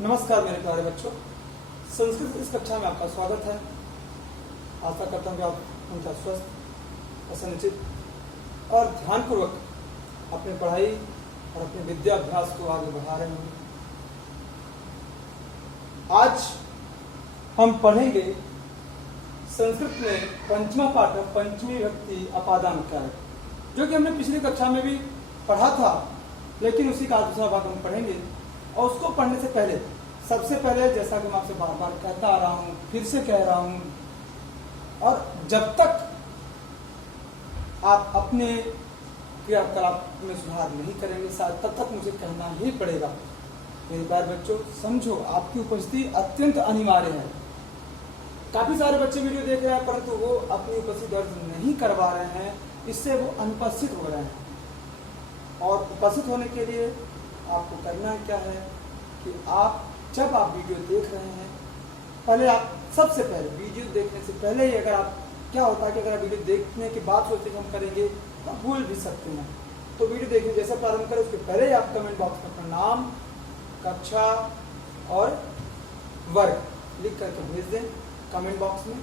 नमस्कार मेरे प्यारे बच्चों, संस्कृत इस कक्षा में आपका स्वागत है। आशा करता हूँ कि आप हमेशा स्वस्थ, प्रसन्नचित और ध्यानपूर्वक अपनी पढ़ाई और अपने विद्याभ्यास को आगे बढ़ा रहे होंगे। आज हम पढ़ेंगे संस्कृत में पंचमा पाठ, पंचमी विभक्ति अपादान क्या है, जो कि हमने पिछली कक्षा में भी पढ़ा था, लेकिन उसी का दूसरा भाग हम पढ़ेंगे। और उसको पढ़ने से पहले सबसे पहले, जैसा कि मैं आपसे बार बार कहता आ रहा हूँ, फिर से कह रहा हूँ, और जब तक आप अपने क्रियाकलाप में सुधार नहीं करेंगे शायद तब तक मुझे कहना ही पड़ेगा। मेरे प्यारे बच्चों, समझो आपकी उपस्थिति अत्यंत अनिवार्य है। काफी सारे बच्चे वीडियो देख रहे हैं परंतु वो अपनी उपस्थिति दर्ज नहीं करवा रहे हैं, इससे वो अनुपस्थित हो रहे हैं। और उपस्थित होने के लिए आपको करना क्या है कि आप जब आप वीडियो देख रहे हैं, पहले आप सबसे पहले वीडियो देखने से पहले ही अगर आप, क्या होता है कि अगर आप वीडियो देखने के बाद सोचते हम करेंगे तो आप भूल भी सकते हैं। तो वीडियो देखने जैसे प्रारंभ करें उसके पहले ही आप कमेंट बॉक्स में अपना नाम, कक्षा और वर्ग लिख करके भेज दें। कमेंट बॉक्स में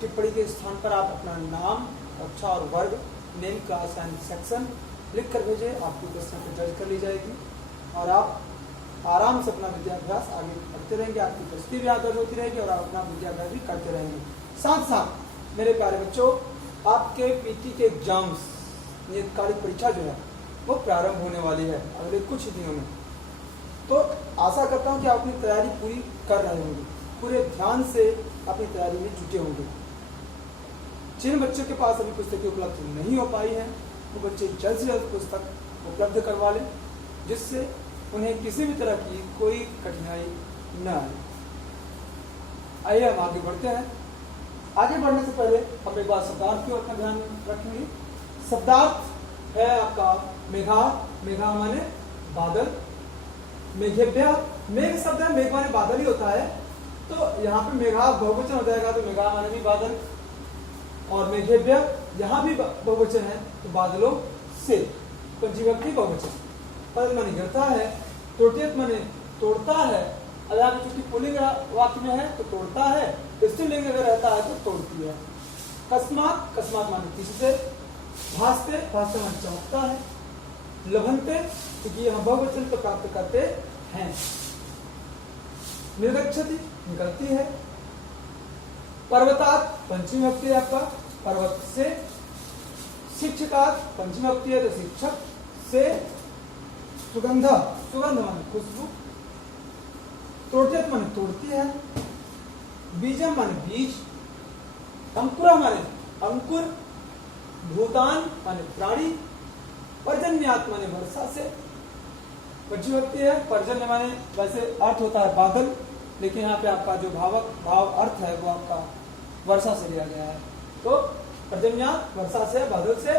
टिप्पणी के स्थान पर आप अपना नाम, कक्षा और वर्ग, नेम, क्लास एंड सेक्शन लिख कर भेजें। आपकी उपस्थिति दर्ज कर ली जाएगी और आप आराम से अपना विद्याभ्यास आगे करते रहेंगे। आपकी उपस्थिति भी दर्ज होती रहेगी और आप अपना विद्याभ्यास भी करते रहेंगे। साथ साथ मेरे प्यारे बच्चों, आपके पीटी के एग्जाम्स, नियतकालिक परीक्षा जो है वो प्रारंभ होने वाली है अगले कुछ ही दिनों में। तो आशा करता हूँ कि आप अपनी तैयारी पूरी कर रहे होंगे, पूरे ध्यान से अपनी तैयारी में जुटे होंगे। जिन बच्चों के पास अभी पुस्तकें उपलब्ध नहीं हो पाई हैं वो बच्चे जल्द से जल्द पुस्तक उपलब्ध करवा लें, जिससे उन्हें किसी भी तरह की कोई कठिनाई न आए। आइए हम आगे बढ़ते हैं। आगे बढ़ने से पहले हम एक बार शब्दार्थ की ओर अपना ध्यान रखेंगे। शब्दार्थ है आपका मेघा। मेघा माने बादल। मेघेभ्य, मेघ शब्द है, मेघ माने बादल ही होता है, तो यहाँ पे मेघा बहुवचन हो जाएगा, तो मेघा माने भी बादल। और मेघेभ्य यहाँ भी बहुवचन है, तो बादलों से। पंचविभक्ति बहुवचन। पद माने गिरता है, तोड़ियत माने तोड़ता है। अगर चूंकि पुल्लिंग वाक्य में है तो तोड़ता है, स्त्रीलिंग अगर रहता है तो तोड़ती है। कस्मात, कस्मात माने किससे। भासते, भासते माने चमकता है। लभंते, क्योंकि यहाँ बहुवचन को प्राप्त करते हैं। निर्गच्छति, निकलती है। पर्वतात, पंचमी विभक्ति है आपका, पर्वत से। शिक्षकात, पंचमी विभक्ति है तो शिक्षक से। सुगंध, सुगंध माने खुशबू। तोड़ते माने तोड़ती है। बीजम माने बीज। अंकुरा माने अंकुर। भूतान माने प्राणी। पर्जन्यात माने वर्षा से। पंचमी विभक्ति है। पर्जन्य माने वैसे अर्थ होता है बादल, लेकिन यहाँ पे आपका जो भाव अर्थ है वो आपका वर्षा से लिया गया है। तो पर्जन्यात वर्षा से, बादल से।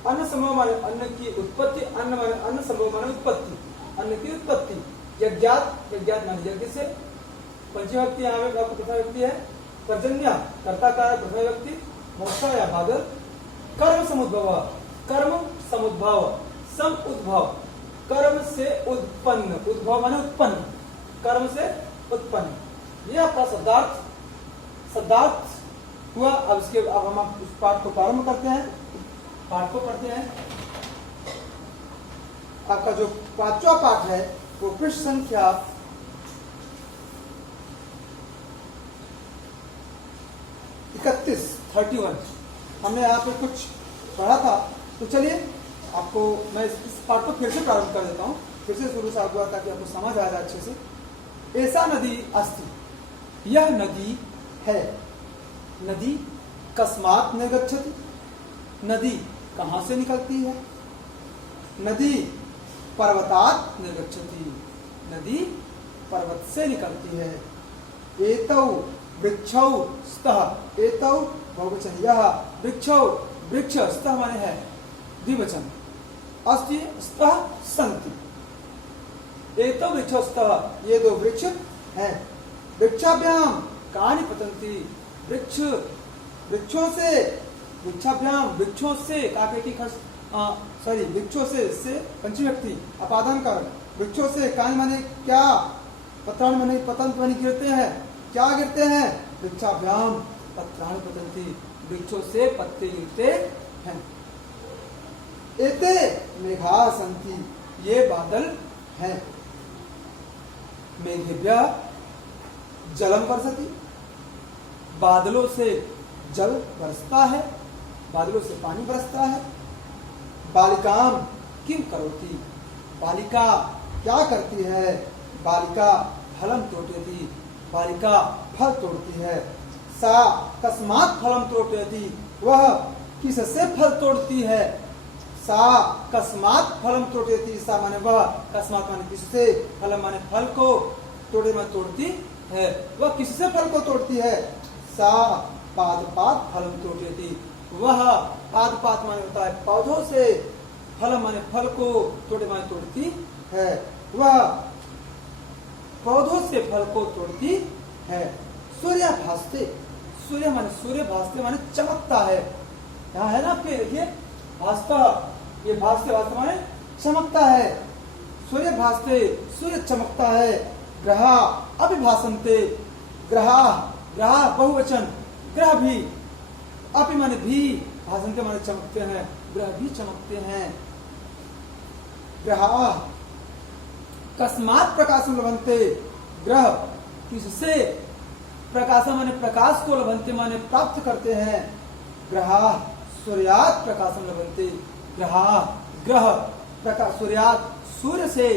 अन्न संभव माने अन्न की उत्पत्ति। अन्न माने अन्न संभव माने उत्पत्ति, अन्न की उत्पत्ति। यज्ञात, यज्ञात माने यज्ञ से। पंचमी विभक्ति यहाँ में प्रथमा विभक्ति है। पर्जन्य कर्ता का प्रथमा विभक्ति, वर्षा या बादल। कर्म समुद्भव, कर्म समुद्भव, सम उद्भव, कर्म से उत्पन्न। उद्भव माने उत्पन्न, कर्म से उत्पन्न। यह आपका शब्दार्थ हुआ। अब इसके अब हम उस पाठ को प्रारंभ करते हैं, पाठ को पढ़ते हैं। आपका जो पांचवा पाठ है वो पृष्ठ संख्या 31 हमने यहाँ पे कुछ पढ़ा था। तो चलिए आपको मैं इस पाठ को फिर से प्रारंभ कर देता हूँ, फिर से शुरू से आगे ताकि आपको समझ आ जाए अच्छे से। ऐसा नदी अस्ति, यह नदी है। नदी कस्मात निर्गच्छति, नदी कहाँ से निकलती है। नदी पर्वतात निर्गच्छति, नदी पर्वत से निकलती है। एतौ वृक्षौ स्तः, एतौ बहुवचन, यह वृक्षौ, वृक्ष, स्तः माने है द्विवचन, अस्ति स्तः सन्ति। एतौ वृक्षौ स्तः, ये दो वृक्ष हैं। वृक्षाभ्याम कानि पतन्ति, वृक्ष, वृक्षों से। वृक्षाभ्याम, वृक्षों से, काके की खस, सॉरी वृक्षों से पंचमी विभक्ति अपादान कारण वृक्षों से कान माने क्या, पत्राणि माने पतंत माने गिरते हैं, क्या गिरते हैं, वृक्षाभ्याम पत्राणि पतंती, वृक्षों से पत्ते गिरते हैं। एते मेघा सन्ति, ये बादल हैं। मेघेभ्यः जलम बरसति, बादलों से जल बरसता है, बादलों से पानी बरसता है। बालिकाम किम करोति, बालिका क्या करती है, बालिका फलम तोड़ती, बालिका फल तोड़ती है। सा कस्मात् फलम तोड़ती, वह किससे फल तोड़ती है। सा कस्मात् फलम तोड़ती, सा माने वह, कस्मात् माने किससे, फलम माने फल को, तोड़े में तोड़ती है, वह किससे फल को तोड़ती है। सा पादपात फलम तोड़ती, वह पादपात माने होता है पौधों से, फलम माने फल को, तोड़े माने तोड़ती है, वह पौधों से फल को तोड़ती है। सूर्य भासते, सूर्य माने सूर्य भासते माने चमकता है। यहाँ है ना आपके, देखिए भासता, ये भासते भासते माने चमकता है। सूर्य भासते, सूर्य चमकता है। ग्रह अभिभासन्ते, ग्रह, ग्रह बहुवचन, ग्रह भी, अपि माने भी, भासन्ते माने चमकते हैं, ग्रह भी चमकते हैं। ग्रह कस्मात् प्रकाशम लभन्ते, ग्रह किससे, प्रकाशम माने प्रकाश को, लभन्ते माने प्राप्त करते हैं। ग्रह सूर्यात् प्रकाशम लभन्ते, ग्रह ग्रह प्रकाश, सूर्यात् सूर्य से,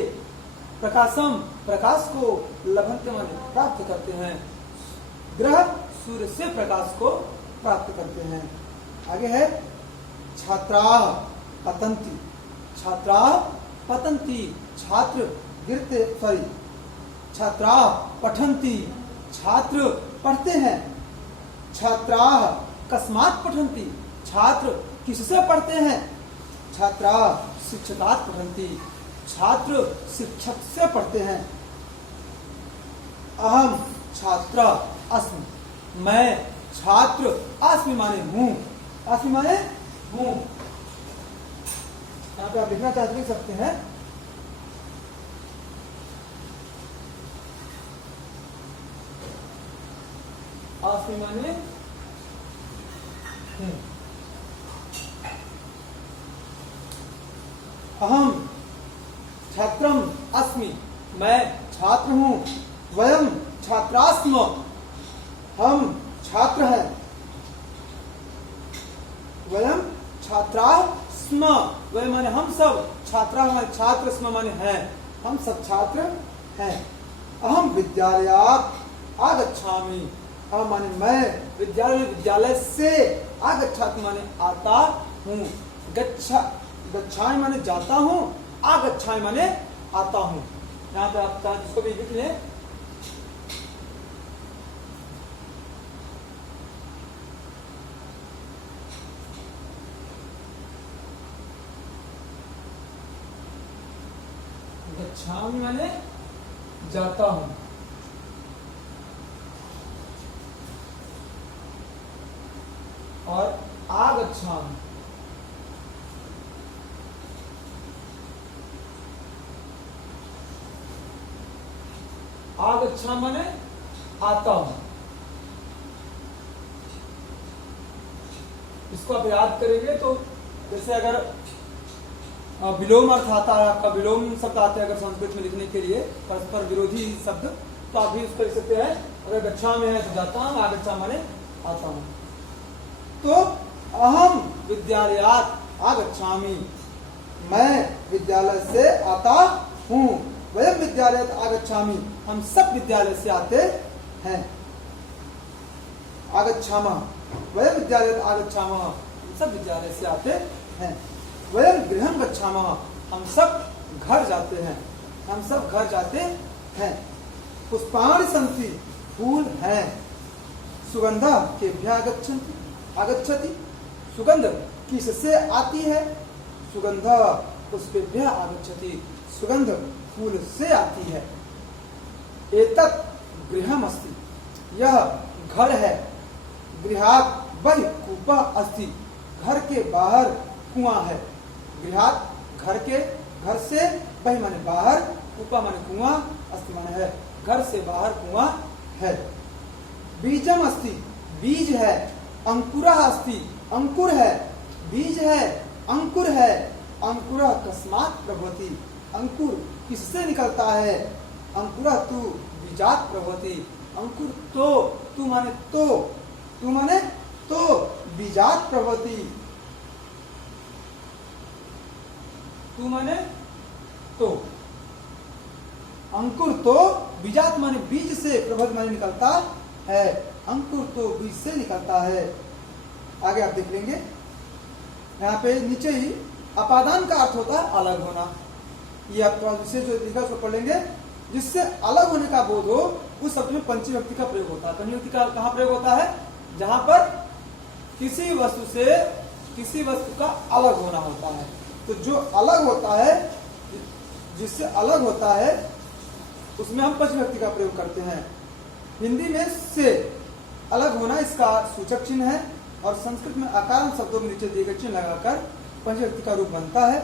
प्रकाशम प्रकाश को, लभन्ते माने प्राप्त करते हैं। ग्रह सूर्य से प्रकाश को प्राप्त करते हैं। आगे है छात्राः पतन्ति, छात्राः पतन्ति, छात्र गिरते, सॉरी छात्राः पठन्ति, छात्र पढ़ते हैं। छात्राः कस्मात् पठन्ति, छात्र किससे पढ़ते हैं। छात्राः शिक्षकात् पठन्ति, छात्र शिक्षक से पढ़ते हैं। अहम छात्र अस्मि, मैं छात्र, अस्मि माने हूँ, अस्मि माने हूँ। यहाँ पे आप लिखना चाहते लिख सकते हैं। अस्मि माने हूँ। अहम छात्रम अस्मि, मैं छात्र हूँ। वयम छात्रास्म, हम छात्र हैं। वयम छात्राः स्म, वयम माने हम सब, छात्राः माने छात्र, स्म माने हैं, हम सब छात्र हैं। अहम विद्यालयात् आगच्छामि, अहम माने मैं, विद्यालय विद्यालय से, आगच्छामि माने आता हूँ। गच्छामि माने जाता हूँ, आगच्छामि माने आता हूँ। यहाँ पे आप इसको भी लिख लें। गच्छामि माने जाता हूँ, और आगच्छामि आगच्छामि माने आता हूं। इसको आप याद करेंगे तो जैसे अगर विलोम अर्थ आता है, आपका विलोम शब्द आता है अगर संस्कृत में लिखने के लिए, परस्पर विरोधी शब्द, तो आप भी उसको लिख सकते हैं। अगर गच्छा में है तो जाता हूं, आगच्छा माने आता हूं। तो अहम विद्यालयात् आगच्छामि, मैं विद्यालय से आता हूँ। वयम विद्यालयात् आगच्छामि, हम सब विद्यालय से आते हैं। आगच्छामः, वयम विद्यालयात् आगच्छामः, हम सब विद्यालय से आते हैं। वयम गृहं गच्छामः, हम सब घर जाते हैं, हम सब घर जाते हैं। पुष्पाणि सन्ति, फूल हैं। सुगंधा केभ्यः आगच्छन्ति, आगच्छति, सुगंध किससे आती है। सुगंधा पुष्पेभ्यः आगच्छति, सुगंध फूल से आती है। एतत् गृहम् अस्ति, यह घर है। गृहात् बहिः कूपः अस्ति, घर के बाहर कुआं है। गृहात् घर के, घर से, बहिः माने बाहर, कूपा माने कुआं, अस्ति माने है, घर से बाहर कुआं है। बीजम अस्ति, बीज है। अंकुरः अस्ति, अंकुर है, बीज है, अंकुर है। अंकुरः कस्मात् प्रभवति, अंकुर किससे निकलता है? अंकुरः तु बीजात् प्रभवति, अंकुर तो, तू माने तो, तू माने तो, बीजात् प्रभवति, तू माने तो। अंकुर तो बीजात माने बीज से, प्रभवति माने निकलता है। अंकुर तो बीज से निकलता है। आगे आप देख लेंगे, यहाँ पे नीचे ही अपादान का अर्थ होता है अलग होना। ये आप थोड़ा विशेष जो लिखा उसको पढ़ लेंगे। जिससे अलग होने का बोध हो उस शब्द में पंचमी विभक्ति का प्रयोग होता है। पंचमी विभक्ति का कहाँ प्रयोग होता है? जहां पर किसी वस्तु से किसी वस्तु का अलग होना होता है। तो जो अलग होता है, जिससे अलग होता है, उसमें हम पंचमी विभक्ति का प्रयोग करते हैं। हिंदी में से अलग होना इसका सूचक चिन्ह है और संस्कृत में अकारण शब्दों के नीचे दिए गए चिन्ह लगाकर पंचमी विभक्ति का रूप बनता है।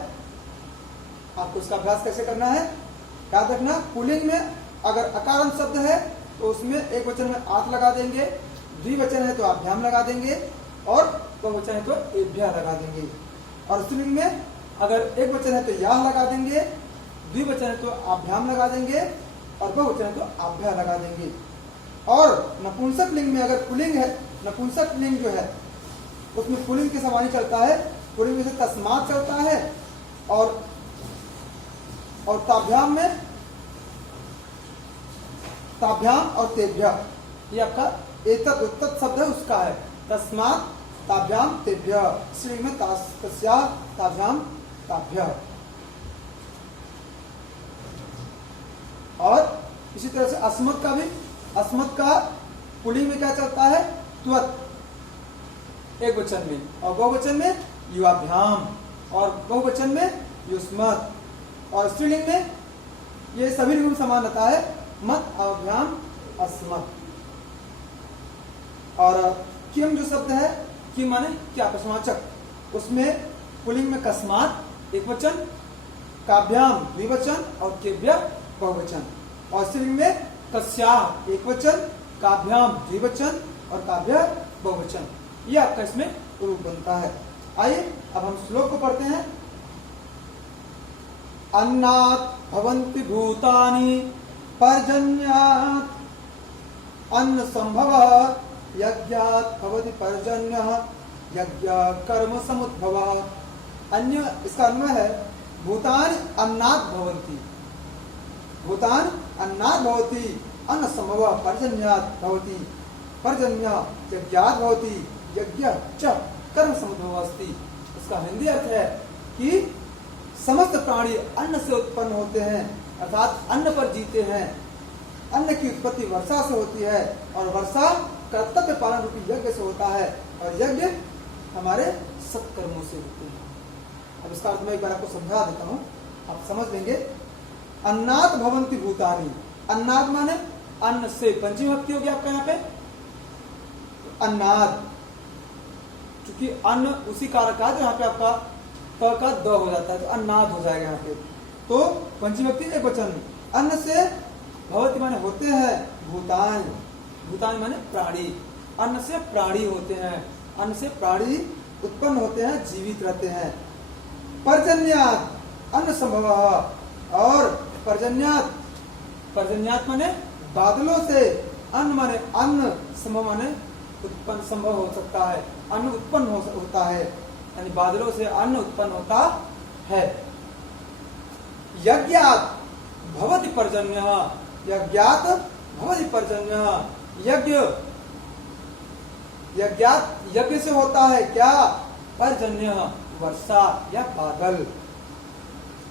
आपको इसका अभ्यास कैसे करना है याद रखना। पुल्लिंग में अगर अकारण शब्द है तो उसमें एक वचन में आत लगा देंगे, द्विवचन है तो आभ्याम लगा देंगे और बहुवचन है तो एभ्या लगा देंगे। और स्त्रीलिंग में अगर एक वचन है तो याह लगा देंगे, द्विवचन है तो आभ्याम लगा देंगे और बहुवचन है तो आभ्या लगा देंगे। और नपुंसक लिंग में अगर पुल्लिंग है, नपुंसक लिंग जो है उसमें पुल्लिंग के समान ही चलता है। पुल्लिंग में से तस्मात् चलता है और ताभ्याम में ताभ्याम और तेभ्या, ये आपका एतत् उत्तत् शब्द है उसका है। तस्मात् ताभ्याम तेभ्य, स्त्रीलिंग में तस्याः ताभ्याम ताभ्य। और इसी तरह से अस्मत् का भी, अस्मत् का पुल्लिंग में क्या चलता है? त्वत् एक वचन में, और बहुवचन में युवाभ्याम, और बहुवचन में युष्मत्। और स्त्रीलिंग में ये सभी लिंगों में समान रहता है, मत अभ्याम अस्मत्। और किम जो शब्द है, किम माने क्या प्रश्नवाचक, उसमें पुल्लिंग में कस्मात् एक वचन, काभ्याम द्विवचन और केभ्य बहुवचन। और स्त्रीलिंग में कस्याः एक वचन, काभ्याम द्विवचन और काभ्य बहुवचन। ये आपका इसमें रूप बनता है। आइए अब हम श्लोक को पढ़ते हैं। अन्नात् भवन्ति भूतानि पर्जन्यात् अन्न संभवः यज्ञात् भवति पर्जन्यः यज्ञात् कर्म समुद्भवः। अन्य इसका अन्वय है भूतानि अन्नात् भवन्ति, भूतानि अन्नात् भवति, अन्न संभवः पर्जन्यात् भवति, पर्जन्यः यज्ञात् भवति, यज्ञ च कर्म समुद्भवः अस्ति। इसका हिंदी अर्थ है कि समस्त प्राणी अन्न से उत्पन्न होते हैं, अर्थात अन्न पर जीते हैं। अन्न की उत्पत्ति वर्षा से होती है और वर्षा कर्तव्य पालन रूपी यज्ञ से होता है और यज्ञ हमारे सत्कर्मों से होते हैं। अब इसका अर्थ मैं एक बार आपको समझा देता हूँ, आप समझ लेंगे। अन्नात् भवन्ति भूतानि, अन्नात् माने अन्न से, पंचमी विभक्ति होगी आपका यहाँ पे अन्नात्, क्योंकि अन्न उसी कारक का जो यहाँ पे आपका क का द हो जाता है तो अन्नात् हो जाएगा यहाँ पे। तो पंचमी विभक्ति एक वचन, अन्न से भवति माने होते हैं, भूतानि, भूतानि माने प्राणी, अन्न से प्राणी होते हैं, अन्न से प्राणी उत्पन्न होते हैं, जीवित रहते हैं। पर्जन्यात् अन्न संभवः, और पर्जन्यात्, पर्जन्यात् माने बादलों से, अन्न माने अन्न, संभव माने उत्पन्न, संभव हो सकता है, अन्न उत्पन्न होता है, यानी बादलों से अन्न उत्पन्न होता है। यज्ञात् भवति पर्जन्यः, यज्ञात् भवति पर्जन्यः, यज्ञ, यज्ञात् यज्ञ से होता है क्या? पर्जन्यः वर्षा या बादल।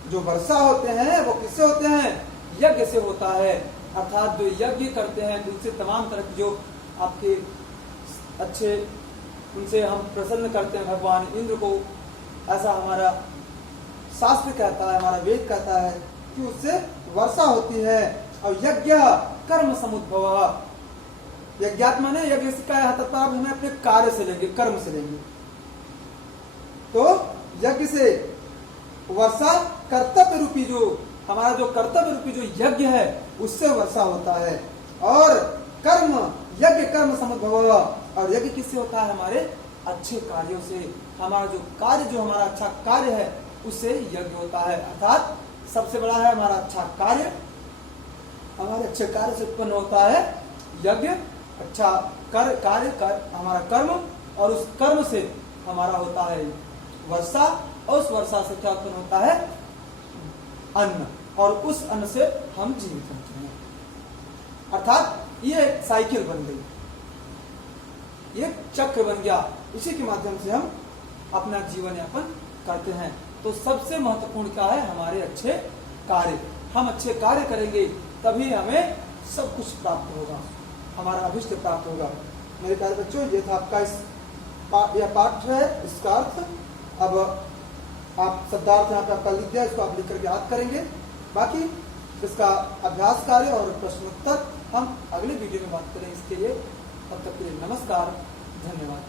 जो वर्षा होते हैं वो किससे होते हैं? यज्ञ से होता है, अर्थात जो यज्ञ करते हैं उनसे तमाम तरह की जो आपके अच्छे, उनसे हम प्रसन्न करते हैं भगवान इंद्र को, ऐसा हमारा शास्त्र कहता है, हमारा वेद कहता है कि उससे वर्षा होती है। और यज्ञ कर्म समुद्भव, यज्ञात् माने यज्ञ का तात्पर्य हमें अपने कार्य से लेंगे, कर्म से लेंगे। तो यज्ञ से वर्षा कर्तव्य रूपी जो हमारा जो कर्तव्य रूपी जो यज्ञ है उससे वर्षा होता है। और कर्म, यज्ञ कर्म समद्भव, और यज्ञ किससे होता है? हमारे अच्छे कार्यों से। हमारा जो कार्य, जो हमारा अच्छा कार्य है उससे यज्ञ होता है। अर्थात सबसे बड़ा है हमारा अच्छा कार्य, हमारे अच्छे कार्य से उत्पन्न होता है यज्ञ। अच्छा कार्य हमारा कर्म, और उस कर्म से हमारा होता है वर्षा, और उस वर्षा से क्या उत्पन्न होता है? अन्न, और उस अन्न से हम जीवित होते हैं। अर्थात ये एक साइकिल बन गई, ये चक्र बन गया, इसी के माध्यम से हम अपना जीवन यापन करते हैं। तो सबसे महत्वपूर्ण क्या है? हमारे अच्छे कार्य। हम अच्छे कार्य करेंगे तभी हमें सब कुछ प्राप्त होगा, हमारा अभिष्ट प्राप्त होगा। मेरे प्यारे बच्चों, ये था आपका यह पाठ है, इसका अर्थ। अब आप शब्दार्थ यहाँ पे आपका लिख दिया, इसको आप लिख करके याद करेंगे। बाकी इसका अभ्यास कार्य और प्रश्नोत्तर हम अगले वीडियो में बात करेंगे। इसके लिए तब तक के लिए नमस्कार, धन्यवाद।